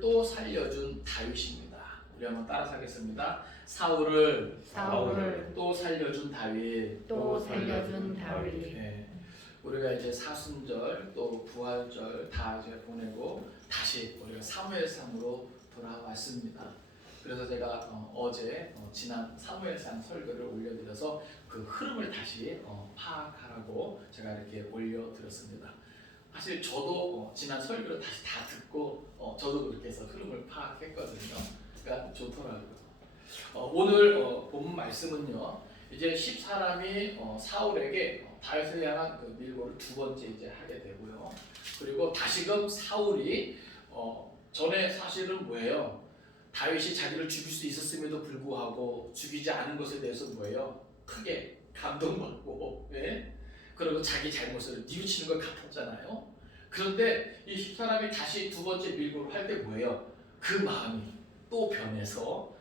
또 살려준 다윗입니다. 우리 한번 따라서 하겠습니다. 사울을 또 살려준 다윗. 다윗. 우리가 이제 사순절 또 부활절 다 이제 보내고 다시 우리가 사무엘상으로 돌아왔습니다. 그래서 제가 어제 지난 사무엘상 설교를 올려드려서 그 흐름을 다시 파악하라고 제가 이렇게 올려드렸습니다. 사실 저도 지난 설교를 다시 다 듣고 저도 그렇게 해서 흐름을 파악했거든요. 그러니까 좋더라고요. 오늘 본 말씀은요. 이제 10사람이 사울에게 다윗을 향한 그 밀고를 두 번째 이제 하게 되고요. 그리고 다시금 사울이 전에 사실은 뭐예요? 다윗이 자기를 죽일 수 있었음에도 불구하고 죽이지 않은 것에 대해서 뭐예요? 크게 감동받고, 예? 그리고 자기 잘못을 뉘우치는 걸 같았잖아요. 그런데 이 10사람이 다시 두 번째 밀고를 할 때 뭐예요? 그 마음이 또 변해서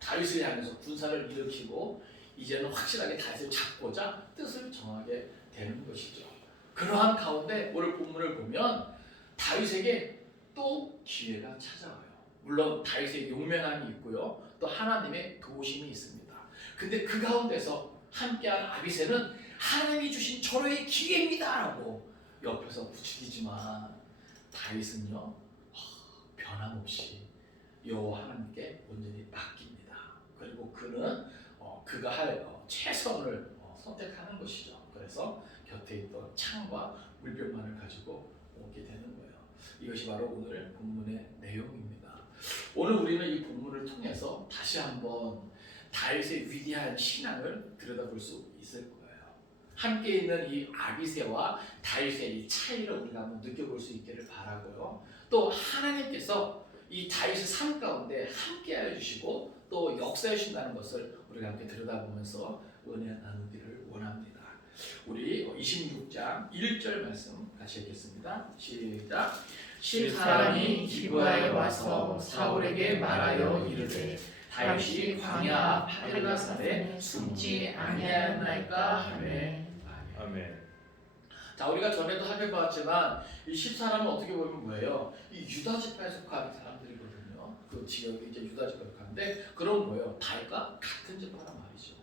다윗을 향해서 군사를 일으키고 이제는 확실하게 다윗을 잡고자 뜻을 정하게 되는 것이죠. 그러한 가운데 오늘 본문을 보면 다윗에게 또 기회가 찾아와요. 물론 다윗의 용맹함이 있고요. 또 하나님의 도우심이 있습니다. 근데 그 가운데서 함께한 아비새는 하나님이 주신 절호의 기회입니다 라고 옆에서 부추기지만 다윗은요 변함없이 여호와 하나님께 온전히 맡깁니다. 그리고 그는 그가 할 최선을 선택하는 것이죠. 그래서 곁에 있던 창과 물병만을 가지고 오게 되는 거예요. 이것이 바로 오늘 본문의 내용입니다. 오늘 우리는 이 본문을 통해서 다시 한번 다윗의 위대한 신앙을 들여다볼 수 있을 거예요. 함께 있는 이 아비새와 다윗의 이 차이를 우리가 한번 느껴볼 수 있기를 바라고요. 또 하나님께서 이 다윗의 삶 가운데 함께하여 주시고 또 역사해 주신다는 것을 우리가 함께 들여다보면서 은혜 나누기를 원합니다. 우리 26장 1절 말씀 같이 읽겠습니다. 시작. 10사람이 기브아에 와서 사울에게 말하여 이르되 다윗이 광야 앞 하들라산에 숨지 아니하였나이까 하매. 아멘. 자, 우리가 전에도 살펴봤지만 이 10사람은 어떻게 보면 뭐예요? 이 유다 지파에 속한 사람들이거든요. 그 지역이 이제 유다 지파에 속한데 그럼 뭐예요? 다윗과 같은 지파란 말이죠.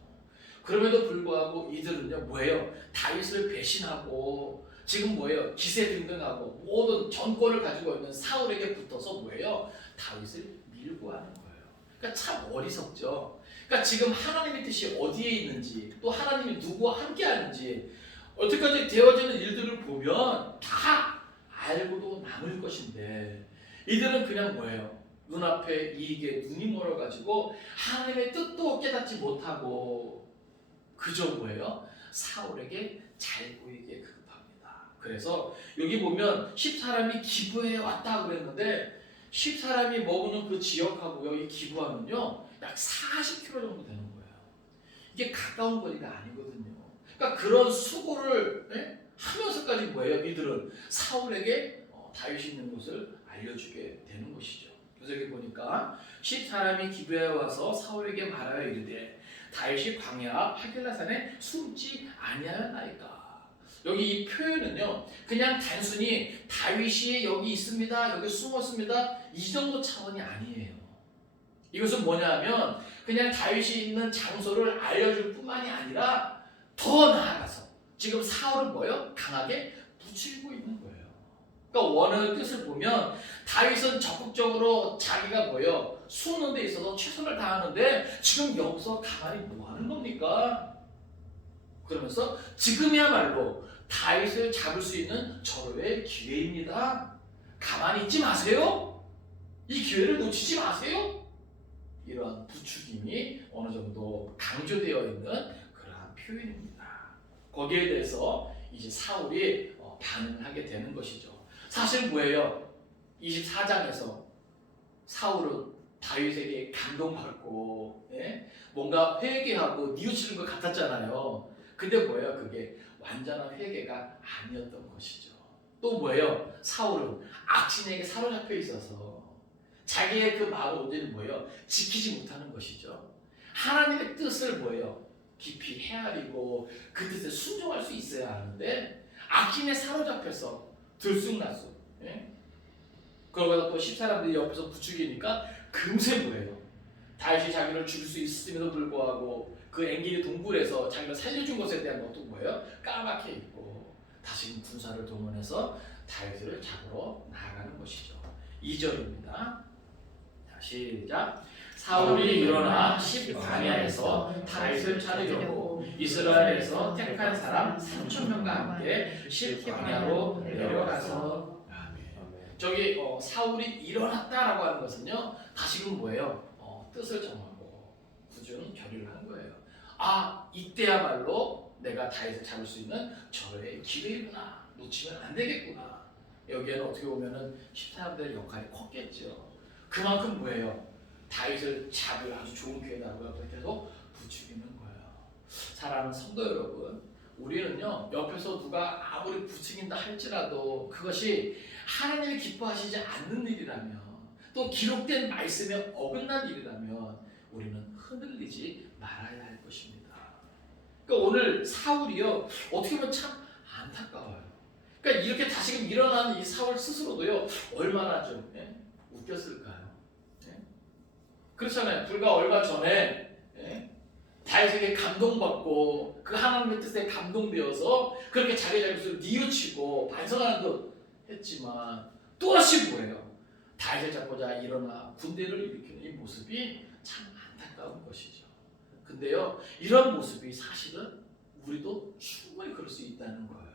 그럼에도 불구하고 이들은요 뭐예요? 다윗을 배신하고 지금 뭐예요? 기세등등하고 모든 전권을 가지고 있는 사울에게 붙어서 뭐예요? 다윗을 밀고 하는 거예요. 그러니까 참 어리석죠. 그러니까 지금 하나님의 뜻이 어디에 있는지 또 하나님이 누구와 함께 하는지 어떻게까지 되어지는 일들을 보면 다 알고도 남을 것인데 이들은 그냥 뭐예요? 눈앞에 이익에 눈이 멀어가지고 하나님의 뜻도 깨닫지 못하고 그저 뭐예요? 사울에게 잘 보이게 급합니다. 그래서 여기 보면 10사람이 기브에 왔다 그랬는데 10사람이 머무는 그 지역하고요 이 기브하면요 약 40km 정도 되는 거예요. 이게 가까운 거리가 아니거든요. 그러니까 그런 수고를 하면서까지 뭐예요? 이들은 사울에게 다윗이 있는 곳을 알려주게 되는 것이죠. 그래서 여기 보니까 10사람이 기브에 와서 사울에게 말하여 이르되 다윗이 광야 앞 하길라산에 숨지 아니하였나이까. 여기 이 표현은요 그냥 단순히 다윗이 여기 있습니다 여기 숨었습니다 이 정도 차원이 아니에요. 이것은 뭐냐면 그냥 다윗이 있는 장소를 알려줄 뿐만이 아니라 더 나아가서 지금 사울은 뭐예요? 강하게 부추기고 있는 거예요. 그러니까 원하는 뜻을 보면 다윗은 적극적으로 자기가 뭐예요? 숨는 데 있어서 최선을 다하는데 지금 여기서 가만히 뭐 하는 겁니까? 그러면서 지금이야말로 다윗을 잡을 수 있는 절호의 기회입니다. 가만히 있지 마세요. 이 기회를 놓치지 마세요. 이러한 부추김이 어느 정도 강조되어 있는 그러한 표현입니다. 거기에 대해서 이제 사울이 반응을 하게 되는 것이죠. 사실 뭐예요? 24장에서 사울은 다윗에게 감동받고 뭔가 회개하고 뉘우치는 것 같았잖아요. 근데 뭐예요? 그게 완전한 회개가 아니었던 것이죠. 또 뭐예요? 사울은 악신에게 사로잡혀 있어서 자기의 그 마음을 온전히 뭐예요? 지키지 못하는 것이죠. 하나님의 뜻을 뭐예요? 깊이 헤아리고 그 뜻에 순종할 수 있어야 하는데 악신에 사로잡혀서 들쑥날쑥 그러고 또 10사람들이 옆에서 부추기니까 금세 뭐예요? 다윗이 자기를 죽일 수 있음에도 불구하고 그 엔게디 동굴에서 자기를 살려준 것에 대한 것도 뭐예요? 까맣게 있고 다시금 군사를 동원해서 다윗을 잡으러 나아가는 것이죠. 2절입니다. 자, 시작. 사울이 일어나 십광야에서 다윗을 찾으려고 이스라엘에서 택한 사람 3,000명과 함께 십광야로 내려가서 저기 사울이 일어났다라고 하는 것은요 다시금 뭐예요? 뜻을 정하고 굳은 결의를 한 거예요. 아 이때야말로 내가 다윗을 잡을 수 있는 절호의 기회구나. 놓치면 안 되겠구나. 여기에는 어떻게 보면은 10사람들의 역할이 컸겠죠. 그만큼 뭐예요? 다윗을 잡을 아주 좋은 기회다라고 계속 부추기는 거예요. 사랑하는 성도 여러분, 우리는요 옆에서 누가 아무리 부추긴다 할지라도 그것이 하나님이 기뻐하시지 않는 일이라면 또 기록된 말씀에 어긋난 일이라면 우리는 흔들리지 말아야 할 것입니다. 그러니까 오늘 사울이요 어떻게 보면 참 안타까워요. 그러니까 이렇게 다시금 일어나는 이 사울 스스로도요 얼마나 좀 웃겼을까요? 그렇잖아요. 불과 얼마 전에 다윗에게 감동받고 그 하나님의 뜻에 감동되어서 그렇게 자기 잘못을 뉘우치고 반성하는 것 했지만 또다시 뭐예요? 다윗을 잡고자 일어나 군대를 일으키는 이 모습이 참 안타까운 것이죠. 근데요 이런 모습이 사실은 우리도 충분히 그럴 수 있다는 거예요.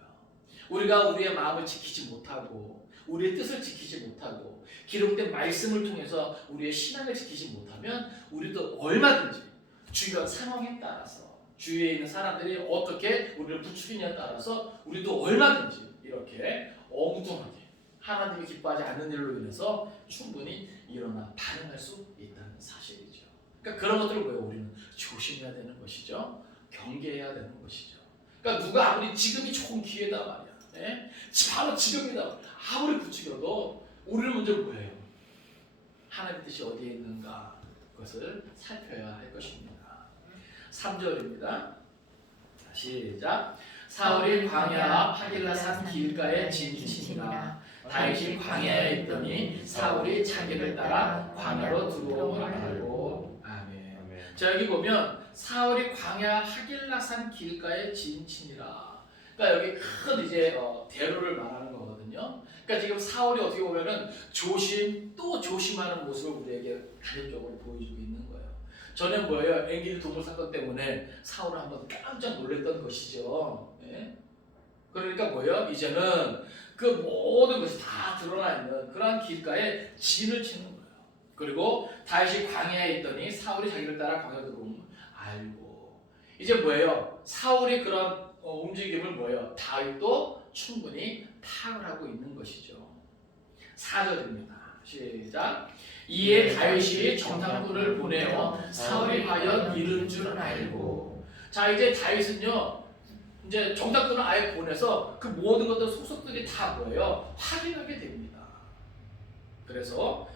우리가 우리의 마음을 지키지 못하고 우리의 뜻을 지키지 못하고 기록된 말씀을 통해서 우리의 신앙을 지키지 못하면 우리도 얼마든지 주변 상황에 따라서 주위에 있는 사람들이 어떻게 우리를 부추기냐에 따라서 우리도 얼마든지 이렇게 엉뚱하게 하나님이 기뻐하지 않는 일로 인해서 충분히 일어나 반응할 수 있다는 사실이죠. 그러니까 그런 것들을 왜 우리는 조심해야 되는 것이죠. 경계해야 되는 것이죠. 그러니까 누가 아무리 지금이 좋은 기회다 말이야. 바로 지금이다. 아무리 부추겨도 우리는 먼저 뭐예요? 하나님의 뜻이 어디에 있는가 그것을 살펴야 할 것입니다. 3절입니다. 시작. 사울이 광야 하길라산 길가에 진치니라. 다윗이 광야에 있더니 사울이 자기를 따라 광야로 들어오므로 알고. 아멘. 자 여기 보면 사울이 광야 하길라산 길가에 진치니라. 그러니까 여기 큰 이제 대로를 말하는 거거든요. 그러니까 지금 사울이 어떻게 보면은 조심 또 조심하는 모습을 우리에게 간접적으로 보여주고 있는 거예요. 전에 뭐예요? 엔게디 동굴 사건 때문에 사울을 한번 깜짝 놀랐던 것이죠. 그러니까 뭐예요? 이제는 그 모든 것이 다 드러나 있는 그러한 길가에 진을 치는 거예요. 그리고 다윗이 광야에 있더니 사울이 자기를 따라 광야로 들어오면 알고. 이제 뭐예요? 사울이 그런 움직임을 뭐예요? 다윗도 충분히 파악을 하고 있는 것이죠. 4절입니다. 시작. 이에 다윗이 정탐꾼을 보내어 사울이 과연 이른 줄 알고. 자 이제 다윗은요 이제 정탐꾼을 아예 보내서 그 모든 것들 소속들이 다 뭐예요? 확인하게 됩니다. 그래서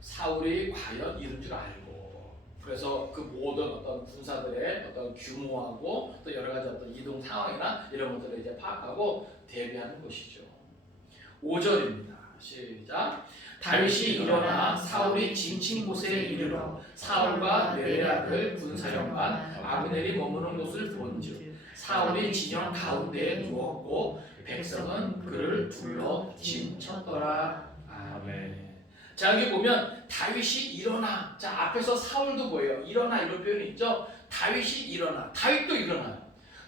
사울이 과연 이른 줄 알고 그래서 그 모든 어떤 군사들의 어떤 규모하고 또 여러 가지 어떤 이동 상황이나 이런 것들을 이제 파악하고 대비하는 것이죠. 5절입니다. 시작. 다윗이 일어나 사울이 진친 곳에 이르러 사울과 넬의 아들 군사령관 아브넬이 머무는 곳을 본즉 사울이 진영 가운데에 누웠고 백성은 그를 둘러 진쳤더라. 아멘. 자 여기 보면 다윗이 일어나. 자 앞에서 사울도 뭐예요? 일어나 이런 표현이 있죠. 다윗이 일어나. 다윗도 일어나요.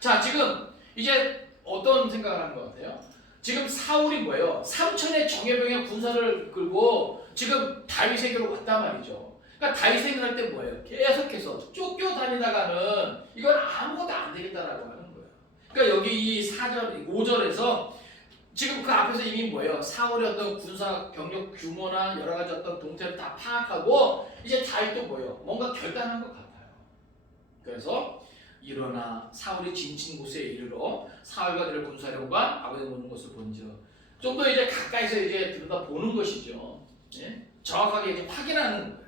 자 지금 이제 어떤 생각을 하는 것 같아요? 지금 사울이 뭐예요? 3천의 정예병의 군사를 끌고 지금 다윗에게로 왔단 말이죠. 그러니까 다윗에게 갈 때 뭐예요? 계속해서 쫓겨다니다가는 이건 아무것도 안 되겠다라고 하는 거예요. 그러니까 여기 이 4절, 5절에서 지금 그 앞에서 이미 뭐예요? 사울의 어떤 군사 병력 규모나 여러 가지 어떤 동태를 다 파악하고 이제 다윗도 뭐예요? 뭔가 결단한 것 같아요. 그래서 일어나 사울이 진친 곳에 이르러 사울과 그의 군사령관 아버지 모는 것을 본즉 좀 더 이제 가까이서 이제 들여다 보는 것이죠. 정확하게 이제 확인하는 거예요.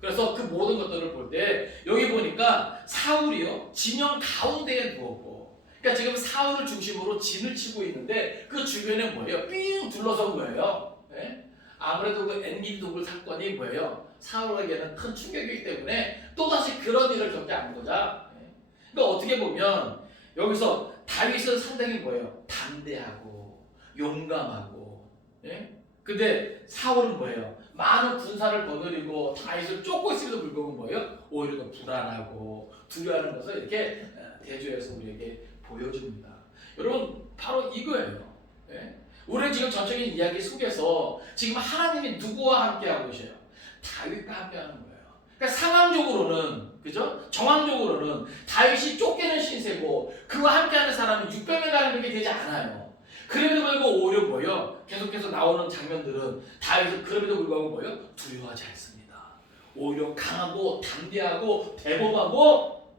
그래서 그 모든 것들을 볼 때 여기 보니까 사울이요 진영 가운데에 누웠고, 그러니까 지금 사울을 중심으로 진을 치고 있는데 그 주변에 뭐예요? 삥 둘러선 거예요. 아무래도 그 엔게디 동굴 사건이 뭐예요? 사울에게는 큰 충격이기 때문에 또다시 그런 일을 겪지 않고자. 그러니까 어떻게 보면 여기서 다윗은 상당히 뭐예요? 담대하고 용감하고. 근데 사울은 뭐예요? 많은 군사를 거느리고 다윗을 쫓고 있음에도 불구하고 뭐예요? 오히려 더 불안하고 두려워하는 것을 이렇게 대조해서 우리에게 보여줍니다. 여러분 바로 이거예요. 우리는 지금 전적인 이야기 속에서 지금 하나님이 누구와 함께하고 계셔요? 다윗과 함께하는 거예요. 그러니까 상황적으로는, 그죠? 정황적으로는 다윗이 쫓기는 신세고 그와 함께하는 사람은 600명 가는 그렇게 되지 않아요. 그럼에도 불구하고 오히려 뭐예요? 계속해서 나오는 장면들은 다윗은 그럼에도 불구하고 뭐예요? 두려워하지 않습니다. 오히려 강하고 담대하고 대범하고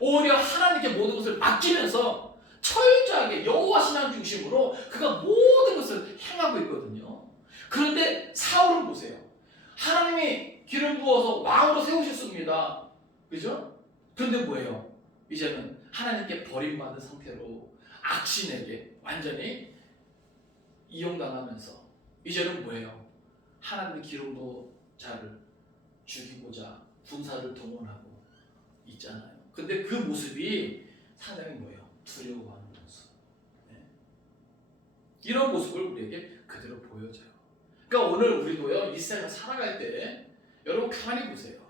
오히려 하나님께 모든 것을 맡기면서 철저하게 여호와 신앙 중심으로 그가 모든 것을 행하고 있거든요. 그런데 사울은 보세요. 하나님이 기름 부어서 왕으로 세우셨습니다. 그죠? 그런데 뭐예요? 이제는 하나님께 버림받은 상태로 악신에게 완전히 이용당하면서 이제는 뭐예요? 하나님의 기름 부어 자를 죽이고자 군사를 동원하고 있잖아요. 근데 그 모습이 상당히 뭐예요? 두려워하는 모습. 이런 모습을 우리에게 그대로 보여줘요. 그러니까 오늘 우리도요, 이 세상을 살아갈 때 여러분 가만히 보세요.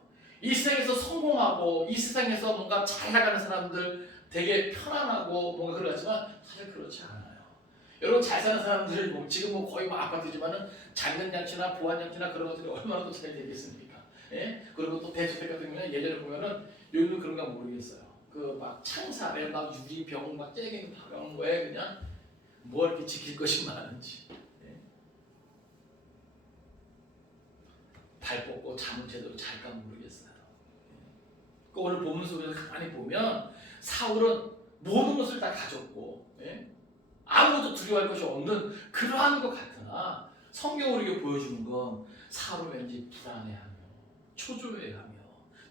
이 세상에서 성공하고 이 세상에서 뭔가 잘 나가는 사람들 되게 편안하고 뭔가 그러지만 사실 그렇지 않아요. 여러분 잘 사는 사람들 지금 거의 아파트지만은 장년잔치나 부안잔치나 그런 것들이 얼마나 더 잘 되겠습니까? 그리고 또 대주택 같은 경우는 예전에 보면은 요즘은 그런가 모르겠어요. 그 막 창살에 막 유리병 막 째갱이 박아놓은 거에 그냥 뭐 이렇게 지킬 것이 많은지. 발 뻗고 잠을 제대로 잘까 모르겠어요. 그 오늘 본문 속에서 가만히 보면 사울은 모든 것을 다 가졌고 아무것도 두려워할 것이 없는 그러한 것 같으나 성경 우리에게 보여주는 건 사울은 왠지 불안해하며 초조해하며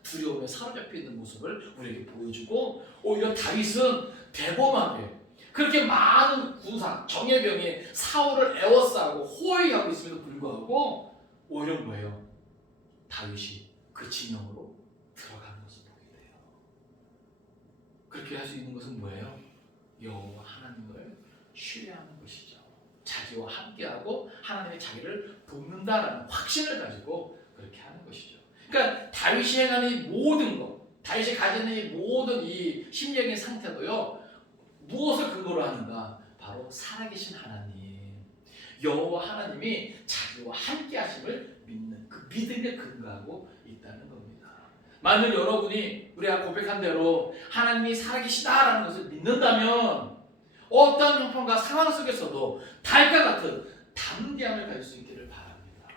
두려움에 사로잡혀 있는 모습을 우리에게 보여주고 오히려 다윗은 대범하게 그렇게 많은 군사 정예병이 사울을 애워싸고 호위하고 있음에도 불구하고 오히려 뭐예요? 다윗이 그 진영으로 들어가는 것을 보게 돼요. 그렇게 할 수 있는 것은 뭐예요? 여호와 하나님을 신뢰하는 것이죠. 자기와 함께하고 하나님의 자기를 돕는다라는 확신을 가지고 그렇게 하는 것이죠. 그러니까 다윗이 행하는 이 모든 것, 다윗이 가지는 이 모든 이 심령의 상태도요, 무엇을 근거로 하는가? 바로 살아계신 하나님, 여호와 하나님이 자기와 함께하심을 믿는 그 믿음에 근거하고 있다는 겁니다. 만일 여러분이 우리가 고백한 대로 하나님이 살아계시다라는 것을 믿는다면 어떤 형편과 상황 속에서도 다윗과 같은 담대함을 가질 수 있기를 바랍니다.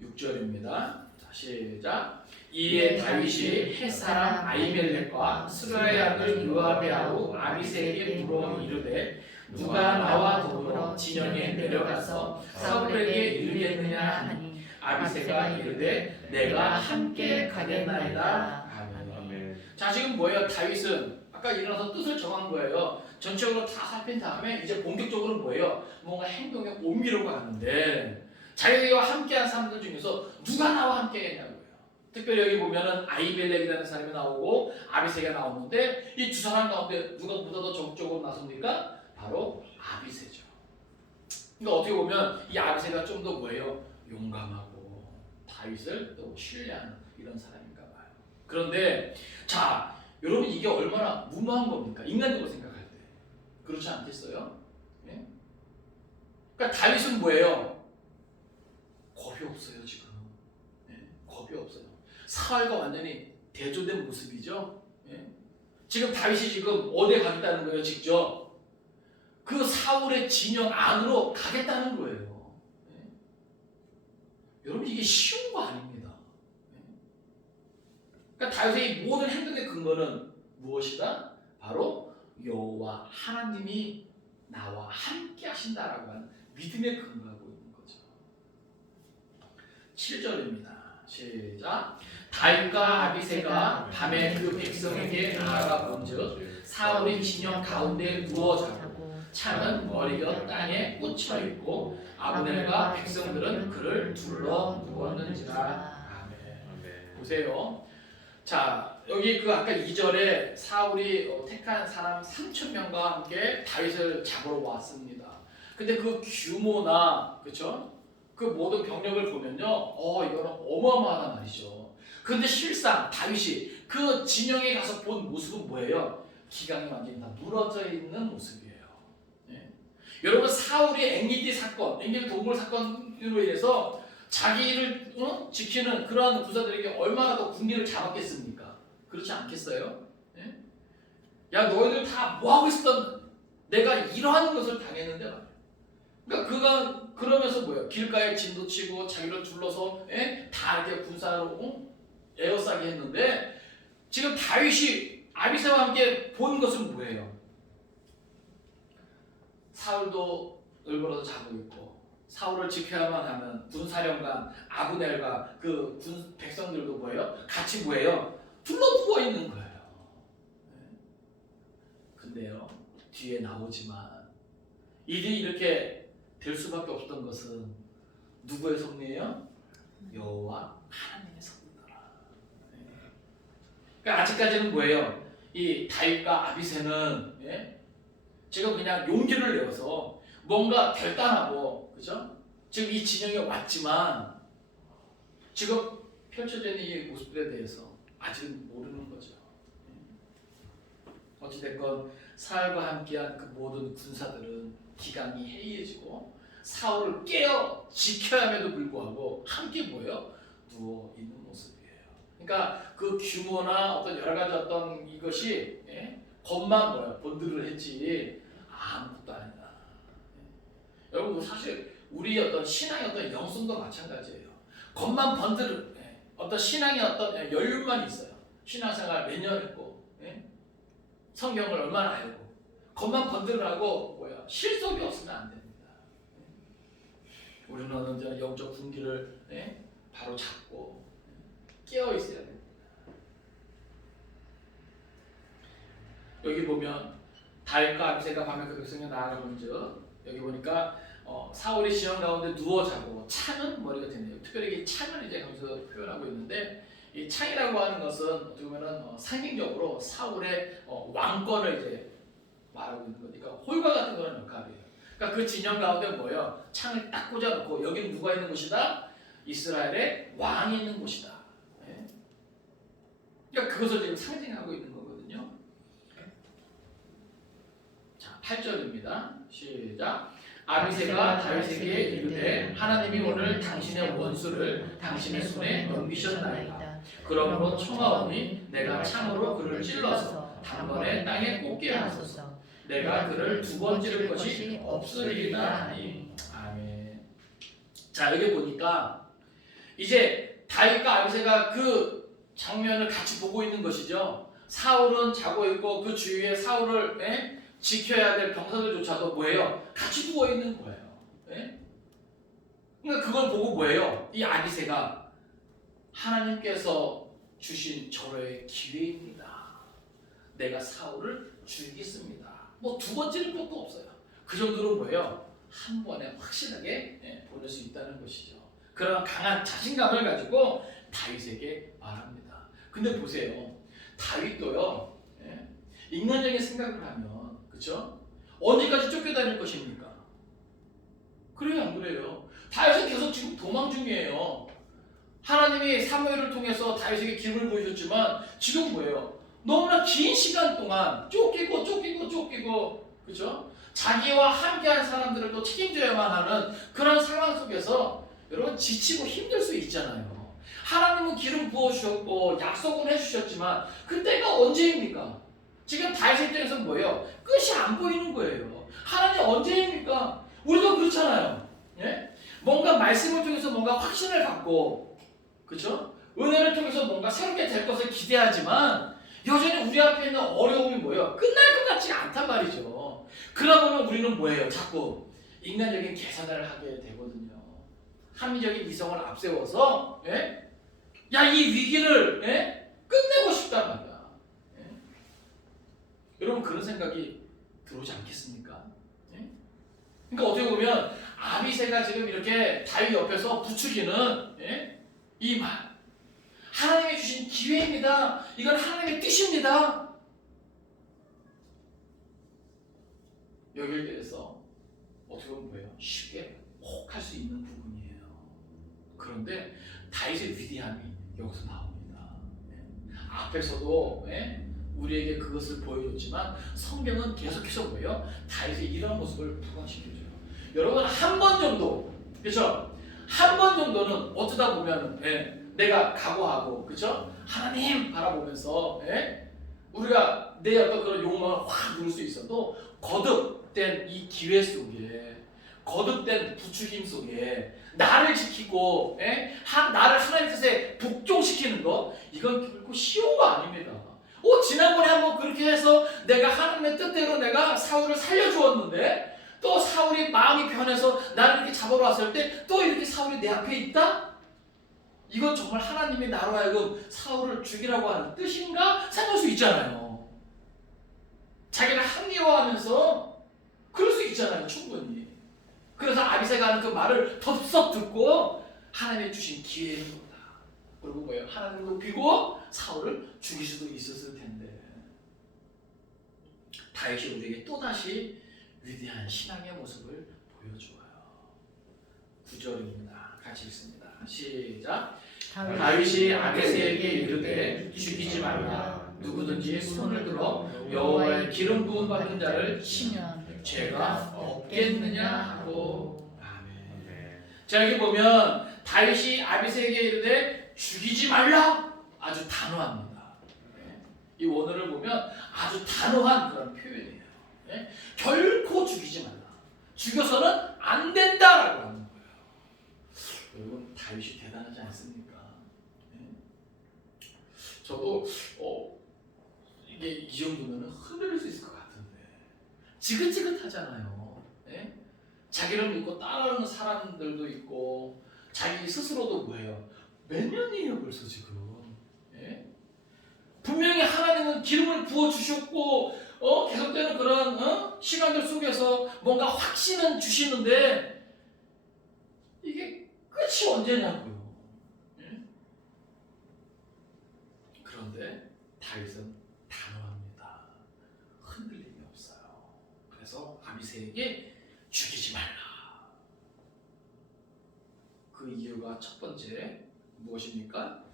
6절입니다. 시작. 이에 다윗이 햇사람 아히멜렉과 수르의 아들 요압의 아우 아비새에게 물어 이르되 누가 나와 더불어 진영에 내려가서 사울에게 이르겠느냐 하니 아비새가 이르되 내가 함께 가겠나이다. 아멘. 자, 지금 뭐예요? 다윗은 아까 일어나서 뜻을 정한 거예요. 전체적으로 다 살핀 다음에 이제 본격적으로 뭐예요? 뭔가 행동에 옮기려고 하는데 자기와 함께한 사람들 중에서 누가 나와 함께했냐고요. 특별히 여기 보면은 아히멜렉이라는 사람이 나오고 아비새가 나오는데 이 두 사람 가운데 누가 보다 더 적극적으로 나섭니까? 바로 아비새죠. 그러니까 어떻게 보면 이 아비새가 좀 더 뭐예요? 용감하고 다윗을 또 신뢰하는 이런 사람인가 봐요. 그런데 자, 여러분 이게 얼마나 무모한 겁니까? 인간적으로 생각할 때. 그렇지 않겠어요? 네? 그러니까 다윗은 뭐예요? 겁이 없어요 지금. 네? 겁이 없어요. 사울과 완전히 대조된 모습이죠. 네? 지금 다윗이 지금 어디에 가겠다는 거예요? 직접 그 사울의 진영 안으로 가겠다는 거예요. 네? 여러분 이게 쉬운 거 아닙니다. 네? 그러니까 다윗의 모든 행동의 근거는 무엇이다? 바로 여호와 하나님이 나와 함께 하신다라고 하는 믿음의 근거하고 있는 거죠. 7절입니다. 시작. 다윗과 아비새가 밤에 그 백성에게 나아가 본즉 사울이 진영 가운데 누워 자고 창은 머리가 땅에 꽂혀 있고 아브넬과 백성들은 그를 둘러 누웠는지라. 아멘. 보세요. 자, 여기 그 아까 2절에 사울이 택한 사람 3,000명과 함께 다윗을 잡으러 왔습니다. 근데 그 규모나 그렇죠? 그 모든 병력을 보면요, 이거는 어마어마하단 말이죠. 그런데 실상 다윗이 그 진영에 가서 본 모습은 뭐예요? 기강이 완전히 다 무너져 있는 모습이에요. 네. 여러분 사울이 앵기디 사건, 앵기디 동물 사건으로 인해서 자기를 지키는 그러한 군사들에게 얼마나 더 군기를 잡았겠습니까? 그렇지 않겠어요? 네? 야 너희들 다 뭐하고 있었던 내가 이러한 것을 당했는데 말이야. 그러니까 그가 그러면서 뭐예요? 길가에 진도 치고 자기를 둘러서 다 이렇게 군사로 에어싸게 했는데 지금 다윗이 아비새와 함께 본 것은 뭐예요? 사울도 을보라도 자고 있고 사울을 지켜야만 하는 군사령관 아브넬과 그 군 백성들도 뭐예요? 같이 뭐예요? 둘러 누워 있는 거예요. 근데요 뒤에 나오지만 일이 이렇게 될 수밖에 없었던 것은 누구의 섭리예요? 여호와 하나님의 섭리더라. 그러니까 아직까지는 뭐예요? 이 다윗과 아비새는 지금 그냥 용기를 내어서 뭔가 결단하고 그죠? 지금 이 진영에 왔지만 지금 펼쳐져 있는 이 모습들에 대해서 아직은 모르는 거죠. 어찌됐건 사울과 함께한 그 모든 군사들은 기강이 해이해지고 사울을 깨어 지켜야 함에도 불구하고 함께 뭐예요? 누워 있는 모습이에요. 그러니까 그 규모나 어떤 여러 가지 어떤 이것이 겉만 뭐야 번들을 했지 아무것도 아니다. 여러분 사실 우리 어떤 신앙의 어떤 영성도 마찬가지예요. 겉만 번들 어떤 신앙의 어떤 연륜만 있어요. 신앙생활 몇 년 했고 성경을 얼마나 알고 겉만 번들하고 뭐야 실속이 없으면 안 됩니다. 우리는 이제 영적 군기를 바로 잡고 깨어 있어야 됩니다. 여기 보면 다윗과 아비새가 밤에 그 백성에 나아가본즉 여기 보니까 사울이 지형 가운데 누워 자고 창은 머리가 되네요. 특별히 이 창을 이제 거기서 표현하고 있는데 이 창이라고 하는 것은 어떻게 보면 상징적으로 사울의 왕권을 이제 말하고 있는 거니까 홀과 같은 그런 역할이에요. 그러니까 그 진영 가운데 뭐예요? 창을 딱 꽂아놓고 여기는 누가 있는 곳이다? 이스라엘의 왕이 있는 곳이다. 그러니까 그것을 지금 상징하고 있는 거거든요. 자, 8절입니다. 시작. 아비새가 다윗에게 이르되 하나님이 오늘 당신의 원수를 당신의 손에 넘기셨나이다. 그러므로 청하오니 내가 창으로 그를 찔러서 단번에 땅에 꽂게 하소서. 내가 그를 두 번 찌를 것이 없으리이다 하니. 아멘. 자 여기 보니까 이제 다윗과 아비새가 그 장면을 같이 보고 있는 것이죠. 사울은 자고 있고 그 주위에 사울을 지켜야 될 병사들조차도 뭐예요? 같이 누워 있는 거예요. 그러니까 그걸 보고 뭐예요? 이 아비새가 하나님께서 주신 절호의 기회입니다. 내가 사울을 죽이겠습니다. 뭐 두 번 찌를 것도 없어요. 그 정도로 뭐예요? 한 번에 확실하게 보낼 수 있다는 것이죠. 그런 강한 자신감을 가지고 다윗에게 말합니다. 근데 보세요. 다윗도요. 인간적인 생각을 하면 그렇죠? 언제까지 쫓겨다닐 것입니까? 그래요, 안 그래요? 다윗은 계속 지금 도망 중이에요. 하나님이 사무엘을 통해서 다윗에게 길을 보여줬지만 지금 뭐예요? 너무나 긴 시간 동안 쫓기고 그렇죠? 자기와 함께한 사람들을 또 책임져야만 하는 그런 상황 속에서 여러분 지치고 힘들 수 있잖아요. 하나님은 기름 부어주셨고 약속은 해주셨지만 그때가 언제입니까? 지금 다윗의 입장에서는 뭐예요? 끝이 안 보이는 거예요. 하나님 언제입니까? 우리도 그렇잖아요. 뭔가 말씀을 통해서 뭔가 확신을 갖고 그렇죠? 은혜를 통해서 뭔가 새롭게 될 것을 기대하지만 여전히 우리 앞에 있는 어려움이 뭐예요? 끝날 것 같지 않단 말이죠. 그러다 보면 우리는 뭐예요? 자꾸 인간적인 계산을 하게 되거든요. 합리적인 이성을 앞세워서 야, 이 위기를 끝내고 싶단 말이야. 여러분 그런 생각이 들어오지 않겠습니까? 그러니까 어떻게 보면 아비새가 지금 이렇게 다윗 옆에서 부추기는 이 말, 하나님이 주신 기회입니다. 이건 하나님의 뜻입니다. 여기에 대해서 어떻게 보면 뭐예요? 쉽게 혹할 수 있는 부분이에요. 그런데 다윗의 위대함이 여기서 나옵니다. 앞에서도 우리에게 그것을 보여줬지만 성경은 계속해서 뭐예요? 다윗의 이런 모습을 부각시켜줘요. 여러분 한 번 정도, 그렇죠? 한 번 정도는 어쩌다 보면 내가 각오하고, 그렇죠? 하나님 바라보면서 우리가 내 어떤 그런 욕망을 확 누를 수 있어도 거듭된 이 기회 속에, 거듭된 부추김 속에 나를 지키고 나를 하나님 뜻에 복종시키는 것, 이건 결코 쉬운 거 아닙니다. 지난번에 한번 그렇게 해서 내가 하나님의 뜻대로 내가 사울을 살려주었는데 또 사울이 마음이 변해서 나를 이렇게 잡으러 왔을 때 또 이렇게 사울이 내 앞에 있다? 이건 정말 하나님이 나로 하여금 사울을 죽이라고 하는 뜻인가 생각할 수 있잖아요. 자기가 합리화하면서 그럴 수 있잖아요, 충분히. 그래서 아비새가 하는 그 말을 덥석 듣고 하나님이 주신 기회인 거다. 그리고 뭐예요? 하나님을 높이고 사울을 죽일 수도 있었을 텐데. 다윗이 우리에게 또다시 위대한 신앙의 모습을 보여주어요. 9절입니다. 같이 읽습니다. 시작. 다윗이 아비새에게 이르되 죽이지 말라. 누구든지 손을 들어 여호와의 기름 부음 받은 자를 치면 죄가 없겠느냐 하고. 아멘. 자, 여기 보면 다윗이 아비새에게 이르되 죽이지 말라. 아주 단호합니다. 이 원어를 보면 아주 단호한 그런 표현이에요. 결코 죽이지 말라. 죽여서는 안 된다라고 하는 거예요. 여러분 다윗이 대단하지 않습니까? 저도 이게 이 정도면 흔들릴 수 있을 것 같은데 지긋지긋하잖아요. 자기를 믿고 따라오는 사람들도 있고 자기 스스로도 뭐예요? 몇 년이에요 벌써 지금. 분명히 하나님은 기름을 부어주셨고 계속되는 그런 시간들 속에서 뭔가 확신은 주시는데 이게 끝이 언제냐고요. 그런데 다윗은 단호합니다. 흔들림이 없어요. 그래서 아비새에게 죽이지 말라. 그 이유가 첫 번째 무엇입니까?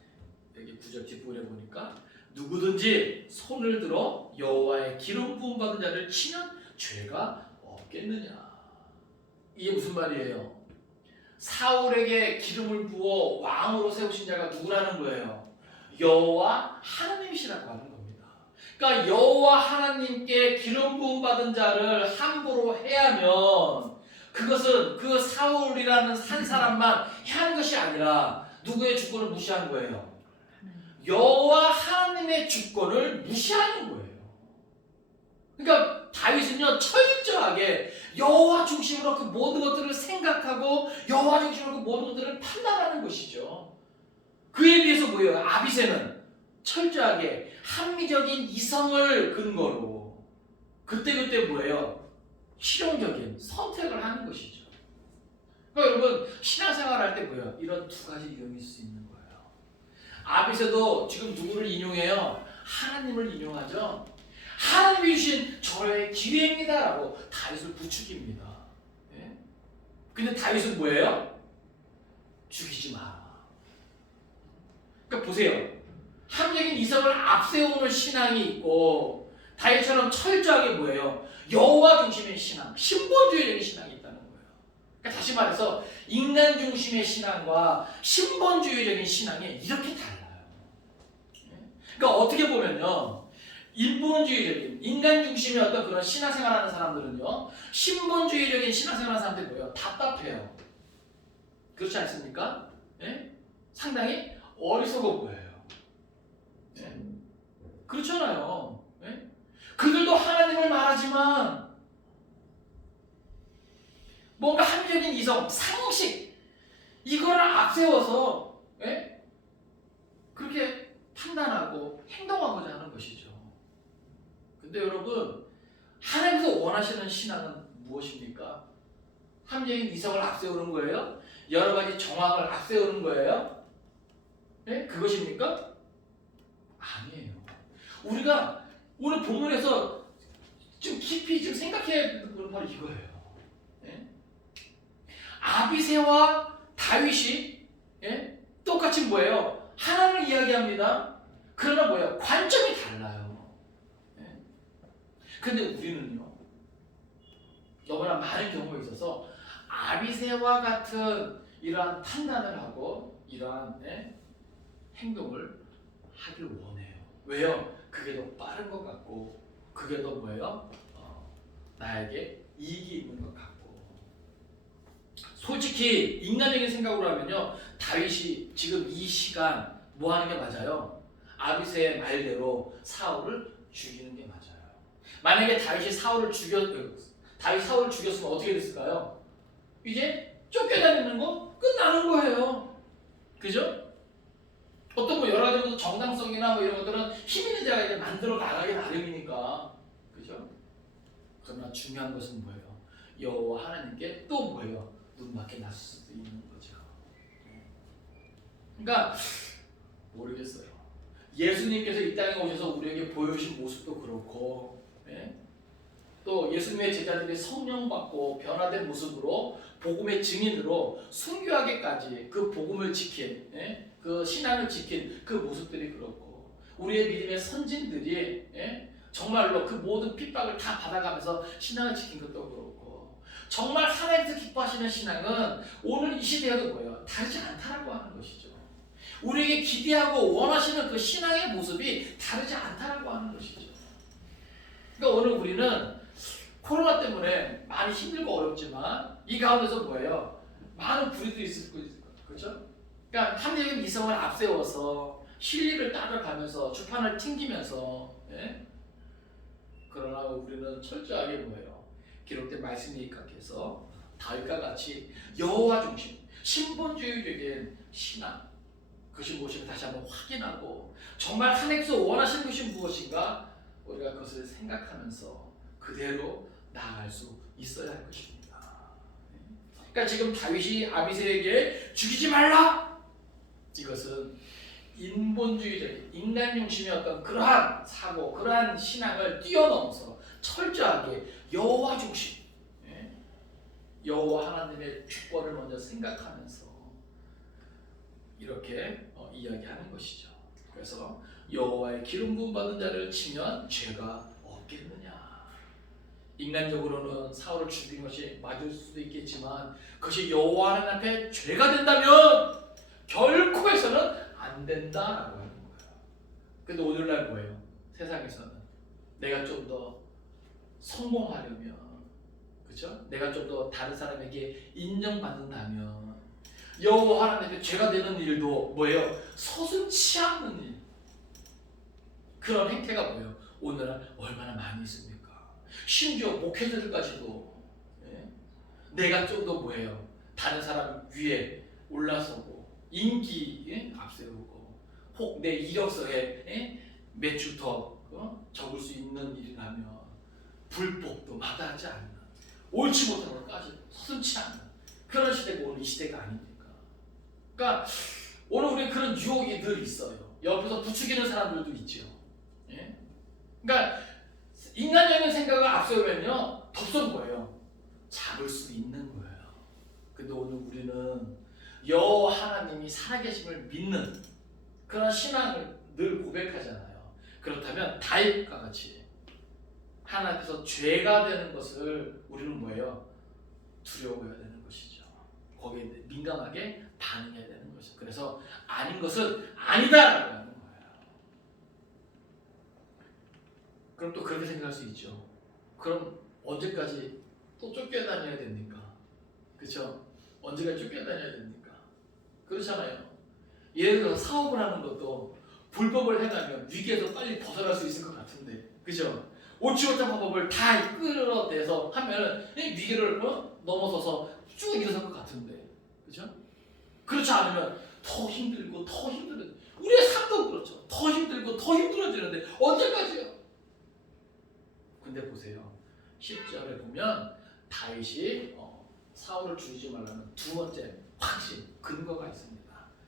여기 9절 뒷부분에 보니까 누구든지 손을 들어 여호와의 기름 부음 받은 자를 치면 죄가 없겠느냐. 이게 무슨 말이에요? 사울에게 기름을 부어 왕으로 세우신 자가 누구라는 거예요? 여호와 하나님이시라고 하는 겁니다. 그러니까 여호와 하나님께 기름 부음 받은 자를 함부로 해하면 그것은 그 사울이라는 한 사람만 해한 것이 아니라 누구의 주권을 무시한 거예요? 여호와 하나님의 주권을 무시하는 거예요. 그러니까 다윗은요 철저하게 여호와 중심으로 그 모든 것들을 생각하고 여호와 중심으로 그 모든 것들을 판단하는 것이죠. 그에 비해서 뭐예요? 아비새는 철저하게 합리적인 이성을 근거로 그때그때 뭐예요? 실용적인 선택을 하는 것이죠. 그러니까 여러분 신앙생활 할 때 뭐예요? 이런 두 가지 유형이 있을 수 있는 거예요. 아비새도 지금 누구를 인용해요? 하나님을 인용하죠. 하나님이 주신 저의 기회입니다 라고 다윗을 부추깁니다. 근데 다윗은 뭐예요? 죽이지 마라. 그러니까 보세요. 합리적인 이성을 앞세우는 신앙이 있고 다윗처럼 철저하게 뭐예요? 여호와 중심의 신앙, 신본주의적인 신앙이 있다는 거예요. 그러니까 다시 말해서 인간 중심의 신앙과 신본주의적인 신앙이 이렇게 달라요. 그러니까 어떻게 보면요, 인본주의적인 인간 중심의 어떤 그런 신앙생활하는 사람들은요, 신본주의적인 신앙생활하는 사람들이 뭐예요? 답답해요. 그렇지 않습니까? 상당히 어리석어 보여요. 그렇잖아요. 그들도 하나님을 말하지만 뭔가 합리적인 이성, 상식 이거를 앞세워서 그렇게 판단하고 행동하고자 하는 것이죠. 근데 여러분 하나님께서 원하시는 신앙은 무엇입니까? 합리적인 이성을 앞세우는 거예요? 여러 가지 정황을 앞세우는 거예요? 네? 그것입니까? 아니에요. 우리가 오늘 본문에서 좀 깊이 좀 생각해야 되는 건 바로 이거예요. 네? 아비새와 다윗이 똑같이 뭐예요? 하나님을 이야기합니다. 그러나 뭐예요? 관점이 달라요. 근데 우리는요, 너무나 많은 경우에 있어서 아비새와 같은 이러한 판단을 하고 이러한 행동을 하길 원해요. 왜요? 그게 더 빠른 것 같고 그게 더 뭐예요? 나에게 이익이 있는 것 같고. 솔직히 인간적인 생각으로 하면요, 다윗이 지금 이 시간 뭐 하는 게 맞아요? 아비새의 말대로 사울을 죽이는 게 맞아요. 만약에 다윗이 사울을 죽였으면 어떻게 됐을까요? 이제 쫓겨다니는 거 끝나는 거예요. 그죠? 어떤 뭐 여러 가지 정당성이나 뭐 이런 것들은 힘 있는 자가 이제 만들어 나가기 나름이니까. 그죠? 그러나 중요한 것은 뭐예요? 여호와 하나님께 또 뭐예요? 눈밖에 났을 수도 있는 거죠. 그러니까 모르겠어요. 예수님께서 이 땅에 오셔서 우리에게 보여주신 모습도 그렇고, 또 예수님의 제자들이 성령 받고 변화된 모습으로 복음의 증인으로 순교하기까지 그 복음을 지킨, 그 신앙을 지킨 그 모습들이 그렇고, 우리의 믿음의 선진들이 정말로 그 모든 핍박을 다 받아가면서 신앙을 지킨 것도 그렇고, 정말 하나님께서 기뻐하시는 신앙은 오늘 이 시대에도 뭐예요? 다르지 않다라고 하는 것이죠. 우리에게 기대하고 원하시는 그 신앙의 모습이 다르지 않다라고 하는 것이죠. 그러니까 오늘 우리는 코로나 때문에 많이 힘들고 어렵지만 이 가운데서 뭐예요? 많은 불의도 있을 거예요. 그렇죠? 그러니까 합리적인 이성을 앞세워서 실리를 따라가면서 주판을 튕기면서, 그러나 우리는 철저하게 뭐예요? 기록된 말씀에 입각해서 다윗과 같이 여호와 중심, 신본주의적인 신앙, 그것이 무엇인가 다시 한번 확인하고, 정말 하나님께서 원하시는 것이 무엇인가 우리가 그것을 생각하면서 그대로 나아갈 수 있어야 할 것입니다. 그러니까 지금 다윗이 아비새에게 죽이지 말라, 이것은 인본주의적인 인간 중심의 어떤 그러한 사고, 그러한 신앙을 뛰어넘어서 철저하게 여호와 중심, 여호와 하나님의 주권을 먼저 생각하면서 이렇게 이야기하는 것이죠. 그래서 여호와의 기름 부음 받은 자를 치면 죄가 없겠느냐. 인간적으로는 사울을 죽인 것이 맞을 수도 있겠지만 그것이 여호와 하나님 앞에 죄가 된다면 결코 해서는 안 된다라고 하는 거예요. 근데 오늘날 뭐예요? 세상에서는 내가 좀 더 성공하려면, 그렇죠? 내가 좀 더 다른 사람에게 인정받는다면 여호와 하나님 앞에 죄가 되는 일도 뭐예요? 서슴치 않는 일. 그런 행태가 뭐예요? 오늘날 얼마나 많이 있습니까? 심지어 목회자들까지도 내가 좀 더 뭐예요? 다른 사람 위에 올라서고 인기 앞세우고 혹 내 이력서에 몇 줄 더 적을 수 있는 일이라면 불법도 마다하지 않는, 옳지 못한 것까지 서슴치 않는 그런 시대가 오늘 이 시대가 아닙니까? 그러니까 오늘 우리 그런 유혹이 늘 있어요. 옆에서 부추기는 사람들도 있죠. 그러니까 인간적인 생각을 앞세우면요, 덥석 뭐예요? 잡을 수 있는 거예요. 근데 오늘 우리는 여호와 하나님이 살아계심을 믿는 그런 신앙을 늘 고백하잖아요. 그렇다면 다윗과 같이 하나님께서 죄가 되는 것을 우리는 뭐예요? 두려워해야 되는 것이죠. 거기에 민감하게 반응해야 되는 것이죠. 그래서 아닌 것은 아니다라고 하는 거예요. 그럼 또 그렇게 생각할 수 있죠. 그럼 언제까지 또 쫓겨다녀야 됩니까? 그렇죠? 언제까지 쫓겨다녀야 됩니까? 그렇잖아요. 예를 들어서 사업을 하는 것도 불법을 해가면 위기에서 빨리 벗어날 수 있을 것 같은데, 그렇죠? 옳지 못한 방법을 다 끌어내서 하면은 위기를 넘어서서 쭉 일어설 것 같은데, 그렇죠? 그렇지 않으면 더 힘들고 더 힘들어. 우리의 삶도 그렇죠. 더 힘들고 더 힘들어지는데 언제까지요? 근데 보세요. 10절에 보면 다윗이 사울을 죽이지 말라는 두 번째 확신, 근거가 있습니다.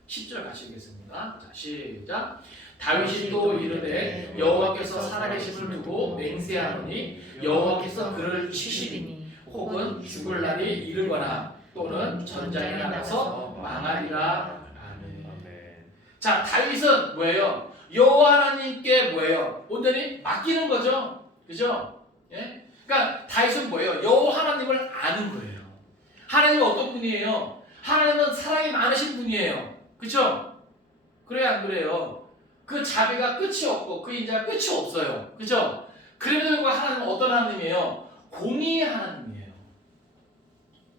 10절 가시겠습니다. 자, 시작. 다윗이 또 이르되 여호와께서 살아계심을 두고 맹세하노니 여호와께서 그를 치시리니 혹은 죽을 날이 이르거나 또는 전장에 나가서 망하리라. 아멘. 자, 다윗은 뭐예요? 여호와 하나님께 뭐예요? 온전히 맡기는 거죠. 그죠? 예? 그러니까 다윗은 뭐예요? 여호와 하나님을 아는 거예요. 하나님은 어떤 분이에요? 하나님은 사랑이 많으신 분이에요. 그쵸? 그래요, 안 그래요? 그 자비가 끝이 없고 그 인자가 끝이 없어요. 그죠? 그럼에도 불구하고 하나님은 어떤 하나님이에요? 공의의 하나님이에요.